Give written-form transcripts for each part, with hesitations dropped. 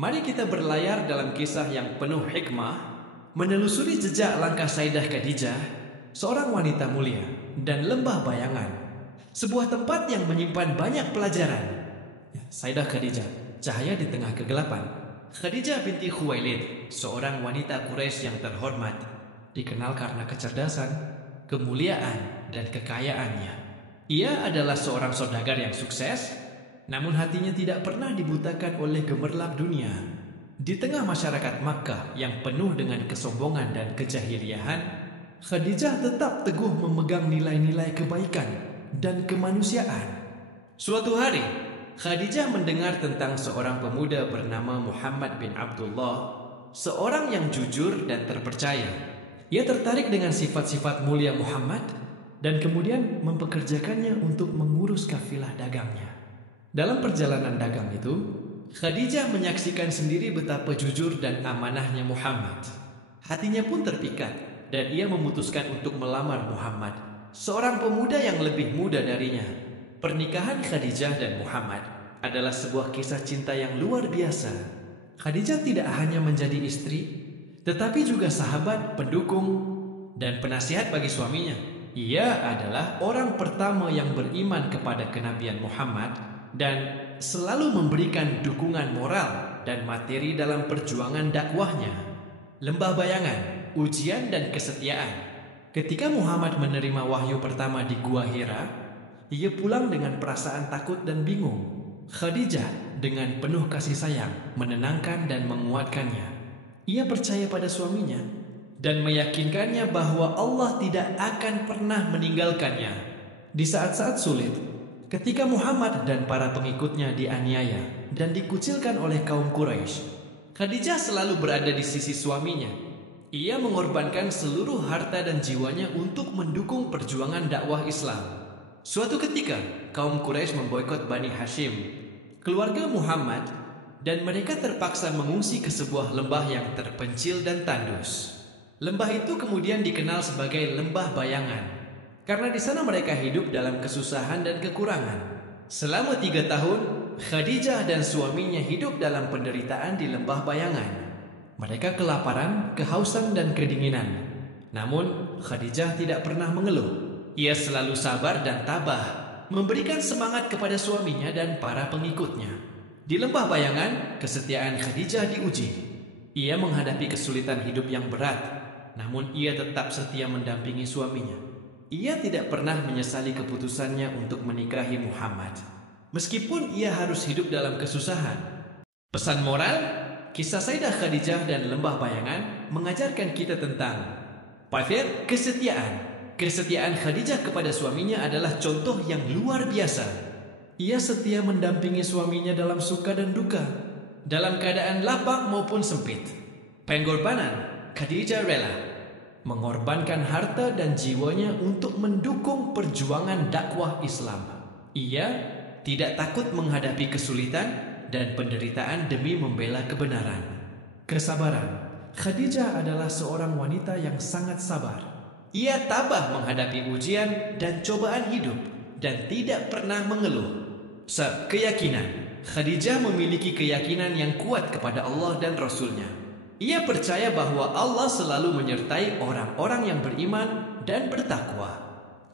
Mari kita berlayar dalam kisah yang penuh hikmah, menelusuri jejak langkah Sayyidah Khadijah, seorang wanita mulia, dan lembah bayangan, sebuah tempat yang menyimpan banyak pelajaran. Sayyidah Khadijah, cahaya di tengah kegelapan. Khadijah binti Khuwailid, seorang wanita Quraisy yang terhormat, dikenal karena kecerdasan, kemuliaan, dan kekayaannya. Ia adalah seorang saudagar yang sukses, namun hatinya tidak pernah dibutakan oleh gemerlap dunia. Di tengah masyarakat Makkah yang penuh dengan kesombongan dan kejahiliahan, Khadijah tetap teguh memegang nilai-nilai kebaikan dan kemanusiaan. Suatu hari, Khadijah mendengar tentang seorang pemuda bernama Muhammad bin Abdullah, seorang yang jujur dan terpercaya. Ia tertarik dengan sifat-sifat mulia Muhammad dan kemudian mempekerjakannya untuk mengurus kafilah dagangnya. Dalam perjalanan dagang itu, Khadijah menyaksikan sendiri betapa jujur dan amanahnya Muhammad. Hatinya pun terpikat dan ia memutuskan untuk melamar Muhammad, seorang pemuda yang lebih muda darinya. Pernikahan Khadijah dan Muhammad adalah sebuah kisah cinta yang luar biasa. Khadijah tidak hanya menjadi istri, tetapi juga sahabat, pendukung, dan penasihat bagi suaminya. Ia adalah orang pertama yang beriman kepada kenabian Muhammad dan selalu memberikan dukungan moral dan materi dalam perjuangan dakwahnya. Lembah bayangan, ujian dan kesetiaan. Ketika Muhammad menerima wahyu pertama di Gua Hira, ia pulang dengan perasaan takut dan bingung. Khadijah dengan penuh kasih sayang menenangkan dan menguatkannya. Ia percaya pada suaminya dan meyakinkannya bahwa Allah tidak akan pernah meninggalkannya. Di saat-saat sulit, ketika Muhammad dan para pengikutnya dianiaya dan dikucilkan oleh kaum Quraisy, Khadijah selalu berada di sisi suaminya. Ia mengorbankan seluruh harta dan jiwanya untuk mendukung perjuangan dakwah Islam. Suatu ketika, kaum Quraisy memboikot Bani Hashim, keluarga Muhammad, dan mereka terpaksa mengungsi ke sebuah lembah yang terpencil dan tandus. Lembah itu kemudian dikenal sebagai Lembah Bayangan, karena di sana mereka hidup dalam kesusahan dan kekurangan. Selama 3 tahun, Khadijah dan suaminya hidup dalam penderitaan di Lembah Bayangan. Mereka kelaparan, kehausan, dan kedinginan. Namun, Khadijah tidak pernah mengeluh. Ia selalu sabar dan tabah, memberikan semangat kepada suaminya dan para pengikutnya. Di Lembah Bayangan, kesetiaan Khadijah diuji. Ia menghadapi kesulitan hidup yang berat, namun ia tetap setia mendampingi suaminya. Ia tidak pernah menyesali keputusannya untuk menikahi Muhammad, meskipun ia harus hidup dalam kesusahan. Pesan moral, kisah Sayyidah Khadijah dan Lembah Bayangan mengajarkan kita tentang kesetiaan. Kesetiaan Khadijah kepada suaminya adalah contoh yang luar biasa. Ia setia mendampingi suaminya dalam suka dan duka, dalam keadaan lapang maupun sempit. Pengorbanan, Khadijah rela mengorbankan harta dan jiwanya untuk mendukung perjuangan dakwah Islam. Ia tidak takut menghadapi kesulitan dan penderitaan demi membela kebenaran. Kesabaran, Khadijah adalah seorang wanita yang sangat sabar. Ia tabah menghadapi ujian dan cobaan hidup dan tidak pernah mengeluh. Keyakinan, Khadijah memiliki keyakinan yang kuat kepada Allah dan Rasul-Nya. Ia percaya bahwa Allah selalu menyertai orang-orang yang beriman dan bertakwa.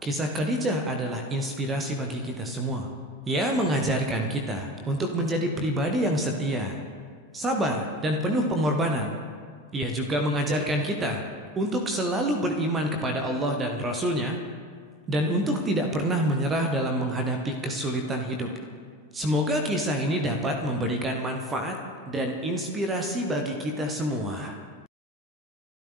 Kisah Khadijah adalah inspirasi bagi kita semua. Ia mengajarkan kita untuk menjadi pribadi yang setia, sabar, dan penuh pengorbanan. Ia juga mengajarkan kita untuk selalu beriman kepada Allah dan Rasul-Nya, dan untuk tidak pernah menyerah dalam menghadapi kesulitan hidup. Semoga kisah ini dapat memberikan manfaat dan inspirasi bagi kita semua.